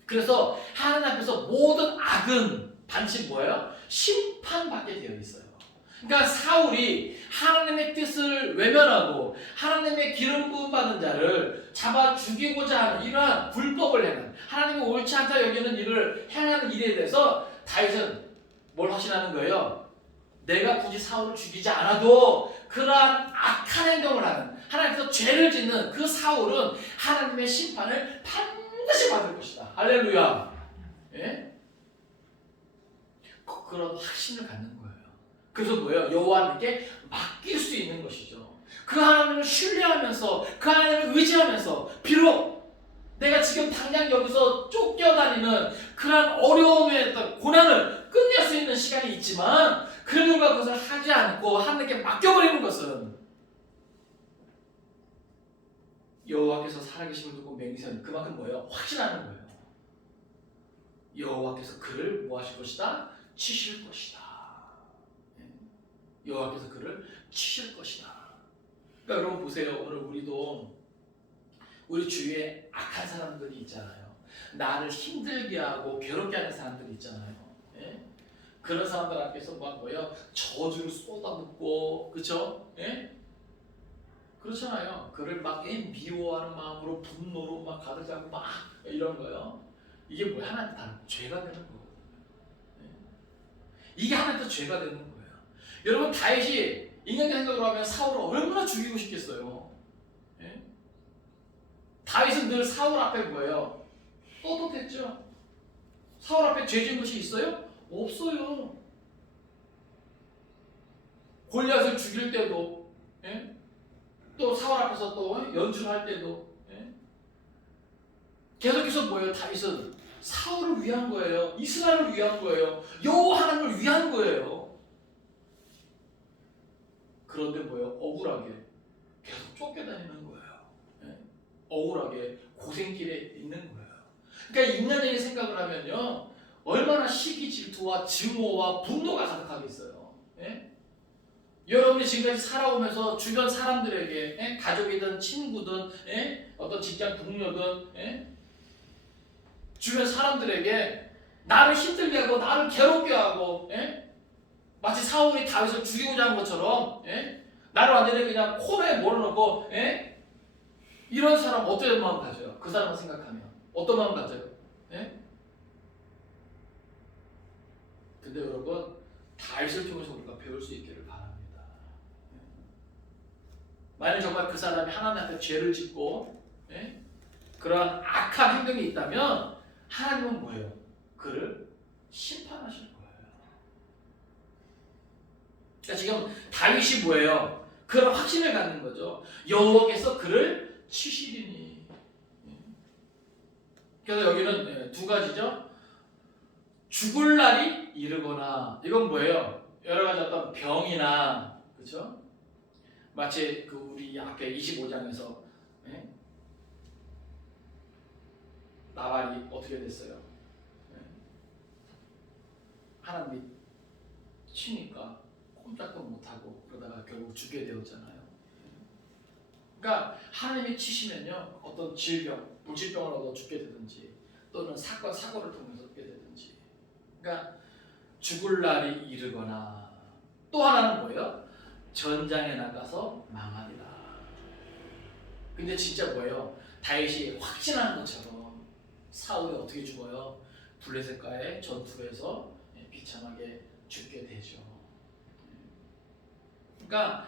그래서 하나님 앞에서 모든 악은 반드시 뭐예요? 심판받게 되어 있어요. 그러니까 사울이 하나님의 뜻을 외면하고 하나님의 기름 부음 받은 자를 잡아 죽이고자 하는 이러한 불법을 행한 하나님이 옳지 않다 여기는 일을 행하는 일에 대해서 다윗은 뭘 확신하는 거예요? 내가 굳이 사울을 죽이지 않아도 그러한 악한 행동을 하는 하나님께서 죄를 짓는 그 사울은 하나님의 심판을 반드시 받을 것이다. 할렐루야. 예? 그런 확신을 갖는 거예요. 그래서 뭐예요? 여호와 하나님께 맡길 수 있는 것이죠. 그 하나님을 신뢰하면서 그 하나님을 의지하면서 비록 내가 지금 당장 여기서 쫓겨다니는 그런 어려움의 어떤 고난을 끝낼 수 있는 시간이 있지만 그들과 그것을 하지 않고 하나님께 맡겨버리는 것은 여호와께서 살아계심을 두고 맹세하는 그만큼 뭐예요? 확신하는 거예요. 여호와께서 그를 뭐 하실 것이다? 치실 것이다. 여호와께서 그를 치실 것이다. 그러니까 여러분 보세요. 오늘 우리도 우리 주위에 악한 사람들이 있잖아요. 나를 힘들게 하고 괴롭게 하는 사람들이 있잖아요. 예? 그런 사람들 앞에서 막 뭐예요? 저주를 쏟아붓고, 그렇죠? 예? 그렇잖아요. 그를 막 미워하는 마음으로 분노로 막 가득 차고 막 이런 거요. 이게 뭐야? 하나님 다 죄가 되는 거거든요. 예? 이게 하나님도 죄가 되는 거예요. 여러분 다윗이 인간의 생각으로 하면 사울을 얼마나 죽이고 싶겠어요. 예? 다윗은 늘 사울 앞에 뭐예요? 떳떳했죠. 사울 앞에 죄 지은 것이 있어요? 없어요. 골리앗을 죽일 때도 예? 또 사울 앞에서 또 연주를 할 때도 예? 계속해서 뭐예요? 다윗은 사울을 위한 거예요. 이스라엘을 위한 거예요. 여호와 하나님을 위한 거예요. 그런데 뭐예요? 억울하게 계속 쫓겨다니는 거예요. 예? 억울하게 고생길에 있는 거예요. 그러니까 인간적인 생각을 하면요, 얼마나 시기, 질투와 증오와 분노가 가득하겠어요. 예? 여러분이 지금까지 살아오면서 주변 사람들에게 예? 가족이든 친구든 예? 어떤 직장 동료든 예? 주변 사람들에게 나를 힘들게 하고 나를 괴롭게 하고 예? 마치 사울이 다윗을 죽이고자 한 것처럼 예? 나를 완전히 그냥 코너에 몰아넣고 예? 이런 사람 어떤 마음 가져요? 그 사람을 생각하면 어떤 마음 가져요? 예? 근데 여러분 다윗을 통해서 우리가 배울 수 있기를 바랍니다. 예? 만약 정말 그 사람이 하나님 앞에 죄를 짓고 예? 그러한 악한 행동이 있다면 하나님은 뭐예요? 그를 심판하실 거예요. 그러니까 지금 다윗이 뭐예요? 그런 확신을 갖는 거죠. 여호와께서 그를 치시리니. 그래서 여기는 두 가지죠. 죽을 날이 이르거나 이건 뭐예요? 여러 가지 어떤 병이나 그렇죠? 마치 그 우리 앞에 25장에서 예? 나발이 어떻게 됐어요? 예? 하나님이 치니까 꼼짝도 못하고 그러다가 결국 죽게 되었잖아요. 그러니까 하나님이 치시면요 어떤 질병, 불치병을 얻어 죽게 되든지 또는 사건, 사고를 통해서 죽게 되든지 그러니까 죽을 날이 이르거나 또 하나는 뭐예요? 전장에 나가서 망하리라. 근데 진짜 뭐예요? 다윗이 확신하는 것처럼 사울이 어떻게 죽어요? 블레셋과의 전투에서 비참하게 죽게 되죠. 그러니까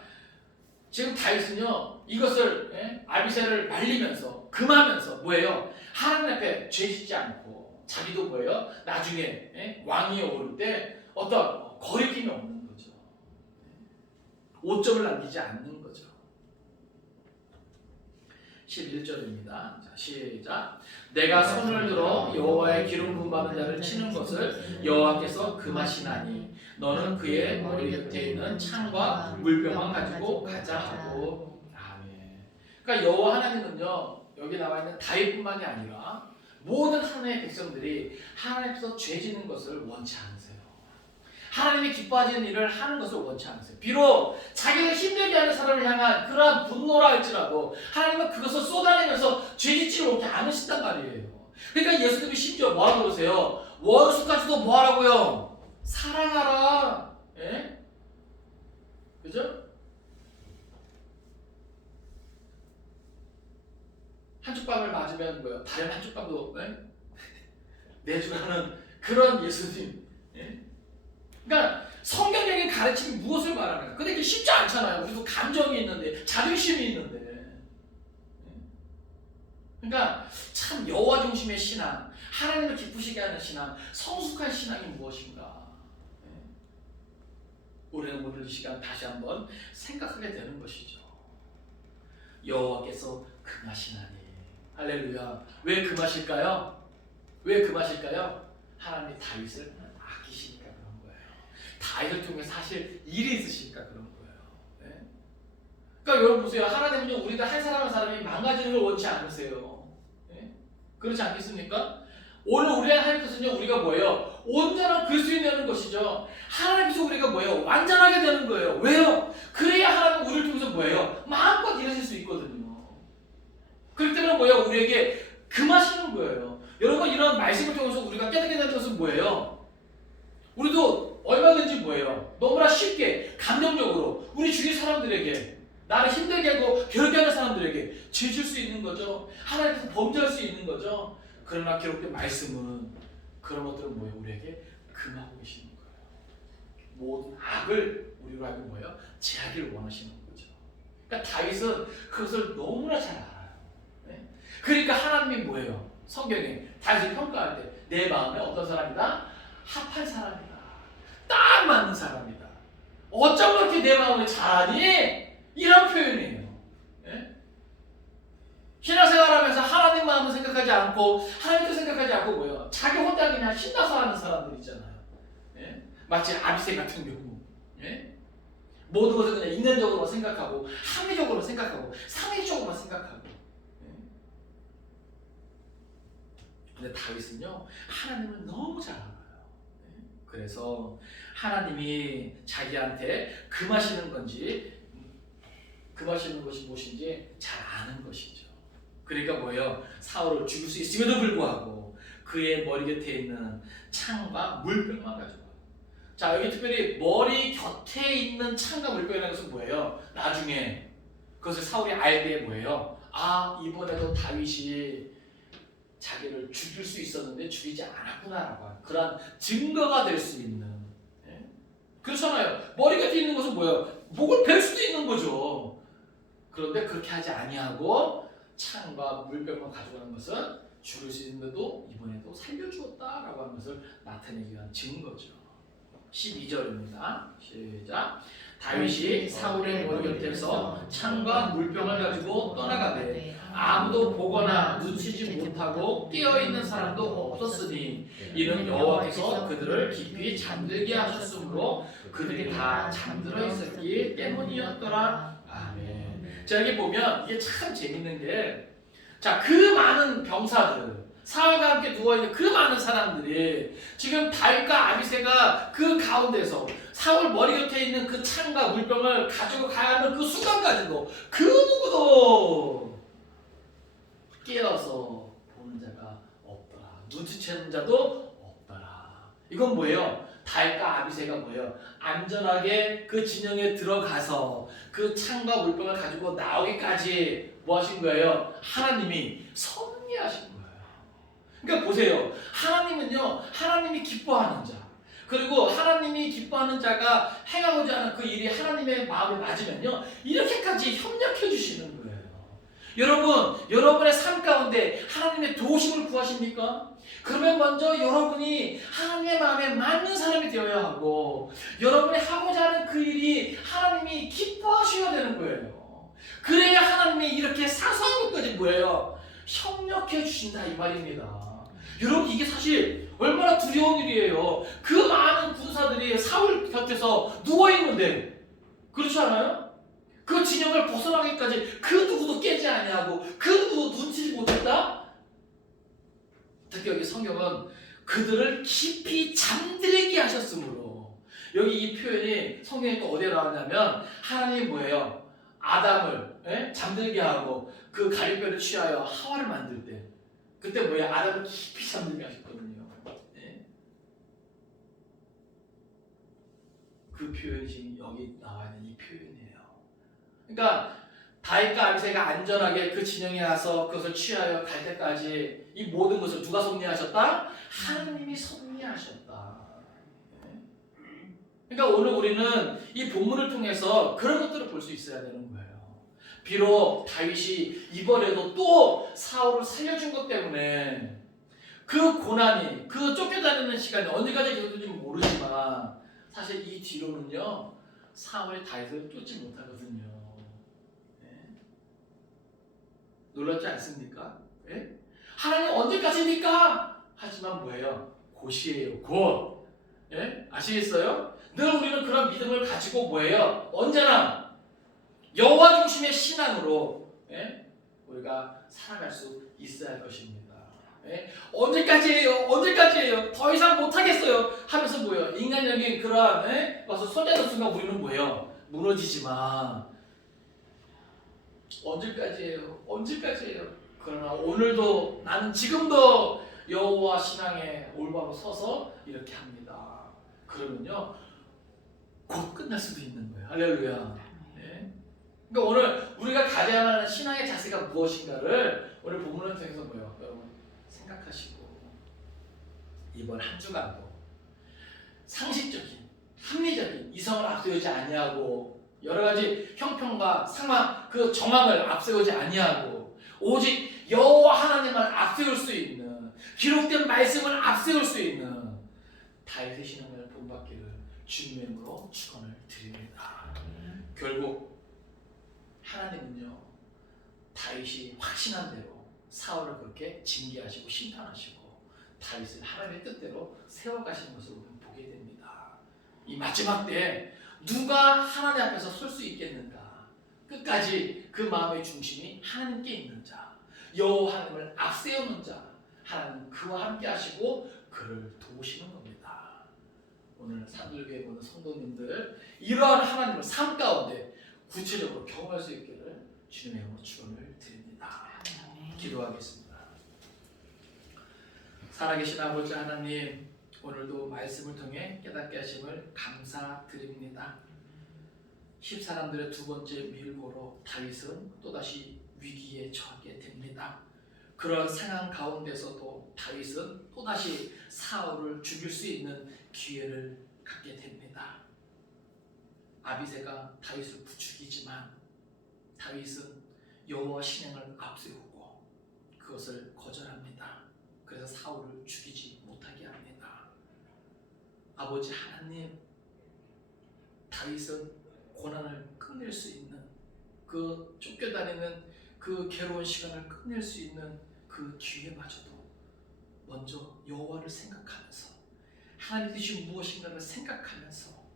지금 다윗은요 이것을 아비새를 말리면서 금하면서 뭐예요? 하나님 앞에 죄 짓지 않고 자기도 뭐예요? 나중에 왕위에 오를 때 어떤 거리낌이 없는 거죠. 오점을 남기지 않는 거죠. 11절입니다. 자, 시작. 내가 손을 들어 여호와의 기름 부음 받은 자를 치는 것을 여호와께서 금하시나니 너는 그의 머리 곁에 있는 창과 물병만 가지고 가자 하고. 아멘. 그러니까 여호와 하나님은요, 여기 나와 있는 다윗뿐만이 아니라 모든 하나님의 백성들이 하나님께서 죄 짓는 것을 원치 않으세요. 하나님이 기뻐하시는 일을 하는 것을 원치 않으세요. 비록 자기를 힘들게 하는 사람을 향한 그러한 분노라 할지라도 하나님은 그것을 쏟아내면서 죄짓지 못해 않으신단 말이에요. 그러니까 예수님이 심지어 뭐라고 그러세요? 원수까지도 뭐하라고요? 사랑하라. 예? 그죠? 한쪽 뺨을 맞으면 뭐예요? 다른 한쪽 뺨도 내주라는 그런 예수님. 예? 그러니까 성경적인 가르침이 무엇을 말하는가? 근데 이게 쉽지 않잖아요. 우리도 감정이 있는데, 자존심이 있는데. 그러니까 참 여호와 중심의 신앙, 하나님을 기쁘시게 하는 신앙, 성숙한 신앙이 무엇인가? 우리는 오늘 이 시간 다시 한번 생각하게 되는 것이죠. 여호와께서 금하시나니. 할렐루야. 왜 금하실까요? 왜 금하실까요? 하나님이 다윗을 아끼시니까 그런 거예요. 다윗을 통해 사실 일이 있으시니까 그런 거예요. 네? 그러니까 여러분 보세요. 하나님은요, 우리들 한 사람 한 사람이 망가지는 걸 원치 않으세요. 네? 그렇지 않겠습니까? 오늘 우리 하나님께서는요, 우리가 뭐예요? 온전한 그리스도인이 되는 것이죠. 하나님께서 우리가 뭐예요? 완전하게 되는 거예요. 왜요? 그래야 하나님 우리를 통해서 뭐예요? 마음껏 일하실 수 있거든요. 그렇기 때문에 뭐예요? 우리에게 금하시는 거예요. 여러분, 이런 말씀을 통해서 우리가 깨닫게 되는 것은 뭐예요? 우리도 얼마든지 뭐예요? 너무나 쉽게 감정적으로 우리 주위 사람들에게, 나를 힘들게 하고 괴롭게 하는 사람들에게 죄질 수 있는 거죠. 하나님께서 범죄할 수 있는 거죠. 그러나 기록된 말씀은 그런 것들은 뭐예요? 우리에게 금하고 계시는 거예요. 모든 악을 우리로 하여금 뭐예요? 제하기를 원하시는 거죠. 그러니까 다윗은 그것을 너무나 잘 알아요. 네? 그러니까 하나님이 뭐예요? 성경에 다윗을 평가할 때 내 마음에 어떤 사람이다? 합한 사람이다. 딱 맞는 사람이다. 어쩜 그렇게 내 마음을 잘하니? 이런 표현이에요. 네? 신앙생활하면서 하나님 마음을 생각하지 않고 하나님도 생각하지 않고 뭐예요? 자기 혼자 그냥 신나서 하는 사람들 있잖아요. 예? 마치 아비새 같은 경우. 예? 모든 것을 그냥 인간적으로 생각하고 합리적으로 생각하고 상식적으로 생각하고. 근데 다윗은요, 하나님을 너무 잘 알아요. 그래서 하나님이 자기한테 금하시는 건지, 금하시는 것이 무엇인지 잘 아는 것이죠. 그러니까 뭐예요? 사울을 죽일 수 있음에도 불구하고 그의 머리 곁에 있는 창과 물병만 가지고. 자, 여기 특별히 머리 곁에 있는 창과 물병이라는 것은 뭐예요? 나중에 그것을 사울이 알 때 뭐예요? 아, 이번에도 다윗이 자기를 죽일 수 있었는데 죽이지 않았구나라고 하는 그런 증거가 될 수 있는. 예? 그렇잖아요. 머리 곁에 있는 것은 뭐예요? 목을 벨 수도 있는 거죠. 그런데 그렇게 하지 아니하고 창과 물병만 가져가는 것은 죽일 수 있는데도 이번에도 살려주었다라고 하는 것을 나타내기 위한 증거죠. 12절입니다. 시작. 다윗이 사울의 머리 곁에서 창과 물병을 가지고 떠나가되 아무도 보거나 눈치지 못하고 깨어있는 사람도 없었으니 이는 여호와께서 그들을 깊이 잠들게 하셨으므로 그들이 다 잠들어 있었기 때문이었더라. 아멘. 자, 여기 보면 이게 참 재밌는 게, 자, 그 많은 병사들, 사울과 함께 누워있는 그 많은 사람들이 지금 다윗과 아비새가 그 가운데서 사울 머리 곁에 있는 그 창과 물병을 가지고 가야 하는 그 순간까지도 그 누구도 깨어서 보는 자가 없더라. 눈치채는 자도 없더라. 이건 뭐예요? 다윗과 아비새가 뭐예요? 안전하게 그 진영에 들어가서 그 창과 물병을 가지고 나오기까지 뭐 하신 거예요? 하나님이 섭리하신 거예요. 그러니까 보세요. 하나님은요, 하나님이 기뻐하는 자, 그리고 하나님이 기뻐하는 자가 행하고자 하는 그 일이 하나님의 마음에 맞으면요, 이렇게까지 협력해 주시는 거예요. 여러분, 여러분의 삶 가운데 하나님의 도우심을 구하십니까? 그러면 먼저 여러분이 하나님의 마음에 맞는 사람이 되어야 하고 여러분이 하고자 하는 그 일이 하나님이 기뻐하셔야 되는 거예요. 그래야 하나님이 이렇게 사소한 것까지 뭐예요? 협력해 주신다 이 말입니다. 여러분 이게 사실 얼마나 두려운 일이에요. 그 많은 군사들이 사울 곁에서 누워있는데 그렇지 않아요? 그 진영을 벗어나기까지 그 누구도 깨지 아니하고 그 누구도 눈치지 못했다? 특히 여기 성경은 그들을 깊이 잠들게 하셨으므로 여기 이 표현이 성경에 또 어디에 나왔냐면 하나님이 뭐예요? 아담을 잠들게 하고 그 가리뼈를 취하여 하와를 만들 때 그때 뭐예요? 아담을 깊이 잠들게 하셨거든요. 그 표현이 지금 여기 나와 있는 이 표현이에요. 그러니까 다윗과 아비새가 안전하게 그 진영에 와서 그것을 취하여 갈 때까지 이 모든 것을 누가 섭리하셨다? 하나님이 섭리하셨다. 그러니까 오늘 우리는 이 본문을 통해서 그런 것들을 볼 수 있어야 되는 거예요. 비록 다윗이 이번에도 또 사울을 살려준 것 때문에 그 고난이, 그 쫓겨다니는 시간이 언제까지 계속될지 모르지만 사실 이 뒤로는요 사울이 다윗을 쫓지 못하거든요. 놀랍지 않습니까? 하나님 언제까지입니까? 하지만 뭐예요? 곧이에요. 곧. 아시겠어요? 늘 우리는 그런 믿음을 가지고 뭐예요? 언제나 여호와 중심의 신앙으로 우리가 살아갈 수 있어야 할 것입니다. 언제까지예요? 언제까지예요? 더 이상 못하겠어요. 하면서 뭐예요? 인간적인 그러한 와서 손대는 순간 우리는 뭐예요? 무너지지만 언제까지예요? 언제까지예요? 그러나 오늘도 나는 지금도 여호와 신앙에 올바로 서서 이렇게 합니다. 그러면요 곧 끝날 수도 있는 거예요. 할렐루야. 그러니까 오늘 우리가 가져야 하는 신앙의 자세가 무엇인가를 오늘 본문을 통해서 뭐예요? 여러분 생각하시고 이번 한 주간도 상식적인 합리적인 이성을 앞세우지 아니하고 여러 가지 형평과 상황 그 정황을 앞세우지 아니하고 오직 여호와 하나님을 앞세울 수 있는 기록된 말씀을 앞세울 수 있는 다윗의 신앙을 본받기를 주님의 이름으로 축원을 드립니다. 결국 하나님은요 다윗이 확신한 대로 사울을 그렇게 징계하시고 심판하시고 다윗을 하나님의 뜻대로 세워가시는 것을 우리는 보게 됩니다. 이 마지막 때에 누가 하나님 앞에서 설 수 있겠는가? 끝까지 그 마음의 중심이 하나님께 있는 자, 여호와 하나님을 앞세우는 자, 하나님 그와 함께 하시고 그를 도우시는 겁니다. 오늘 산들교회 모든 성도님들 이러한 하나님을 삶 가운데 구체적으로 경험할 수 있기를 주님의 이름으로 축원을 드립니다. 기도하겠습니다. 살아계신 아버지 하나님, 오늘도 말씀을 통해 깨닫게 하심을 감사드립니다. 10사람들의 두 번째 밀고로 다윗은 또다시 위기에 처하게 됩니다. 그런 상황 가운데서도 다윗은 또다시 사울을 죽일 수 있는 기회를 갖게 됩니다. 아비새가 다윗을 부추기지만 다윗은 여호와 신앙을 앞세우고 그것을 거절합니다. 그래서 사울을 죽이지 못하게 합니다. 아버지 하나님, 다윗은 고난을 끝낼 수 있는 그 쫓겨다니는 그 괴로운 시간을 끝낼 수 있는 그 기회마저도 먼저 여호와를 생각하면서 하나님 뜻이 무엇인가를 생각하면서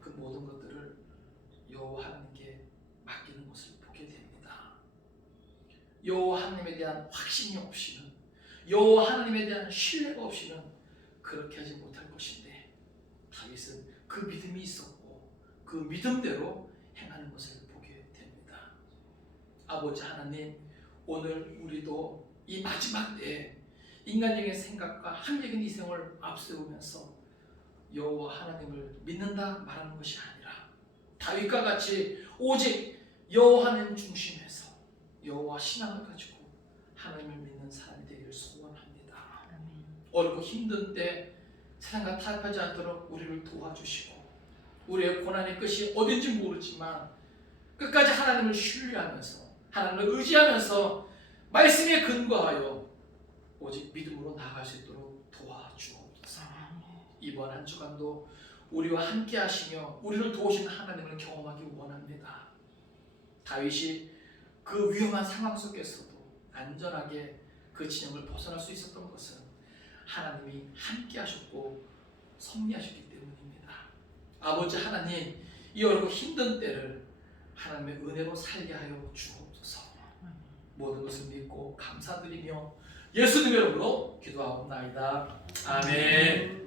그 모든 것들을 여호와 하나님께 맡기는 것을 보게 됩니다. 여호와 하나님에 대한 확신이 없이는 여호와 하나님에 대한 신뢰가 없이는 그렇게 하지 못할 것인데 다윗은 그 믿음이 있었고 그 믿음대로 행하는 것을 보게 됩니다. 아버지 하나님, 오늘 우리도 이 마지막 때에 인간적인 생각과 합리적인 이성을 앞세우면서 여호와 하나님을 믿는다 말하는 것이 아니라 다윗과 같이 오직 여호와 하나님 중심에서 여호와 신앙을 가지고 하나님을 믿는 사람이 되기를 소원합니다. 어렵고 힘든 때 세상과 타협하지 않도록 우리를 도와주시고 우리의 고난의 끝이 어딘지 모르지만 끝까지 하나님을 신뢰하면서 하나님을 의지하면서 말씀에 근거하여 오직 믿음으로 나아갈 수 있도록 도와주옵소서. 이번 한 주간도 우리와 함께 하시며 우리를 도우시는 하나님을 경험하기 원합니다. 다윗이 그 위험한 상황 속에서도 안전하게 그 진영을 벗어날 수 있었던 것은 하나님이 함께 하셨고 섭리하셨기 때문입니다. 아버지 하나님, 이 어렵고 힘든 때를 하나님의 은혜로 살게 하여 주옵소서. 모든 것을 믿고 감사드리며 예수님의 이름으로 기도하옵나이다. 아멘.